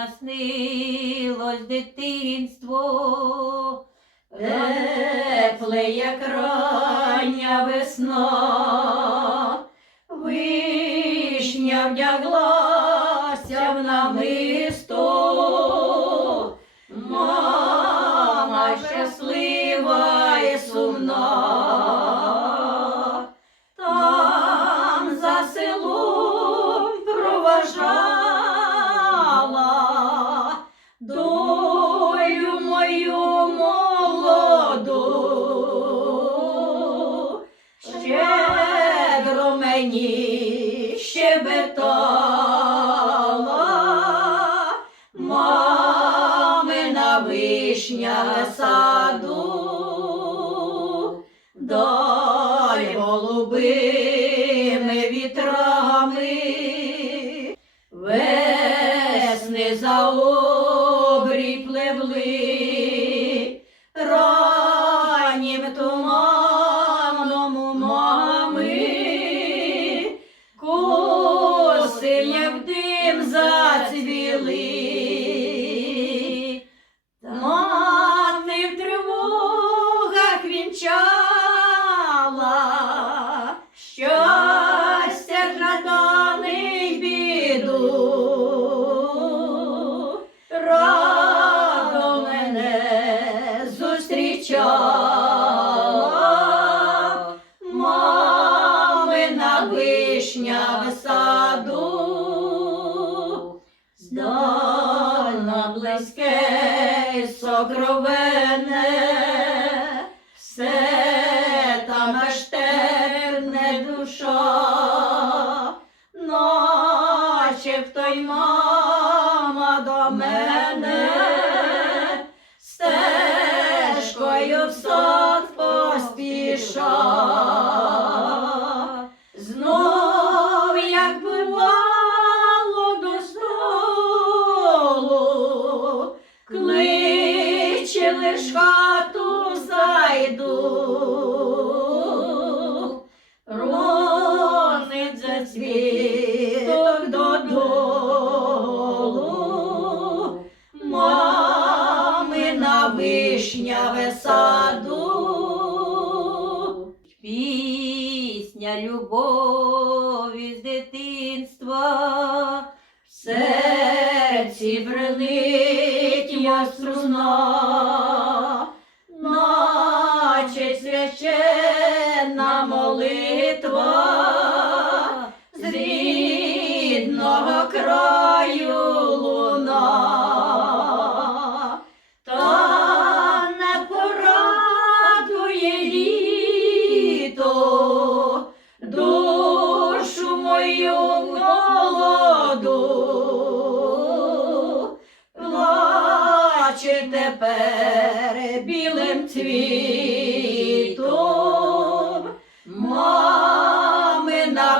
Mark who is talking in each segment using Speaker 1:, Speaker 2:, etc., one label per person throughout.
Speaker 1: наснилось дитинство,
Speaker 2: Тепле, як рання весна, вишня вдяглася в намисто, мама щаслива і сумна, щебетала, мамина вишня саду, дай голубими вітрами, весни за обрій пливли, вишня в саду. Здальна близьке й кличе хату зайду, ронить за цвіток додолу, мамина вишня в саду.
Speaker 1: пісня любові з дитинства.
Speaker 2: Серці брелить я струна, очі тепер білим цвітом, мамина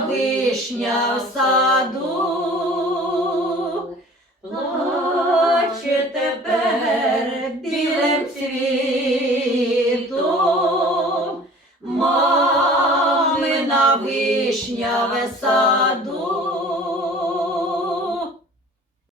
Speaker 2: вишня в саду, плаче тепер білим цвітом, мамина вишня в саду.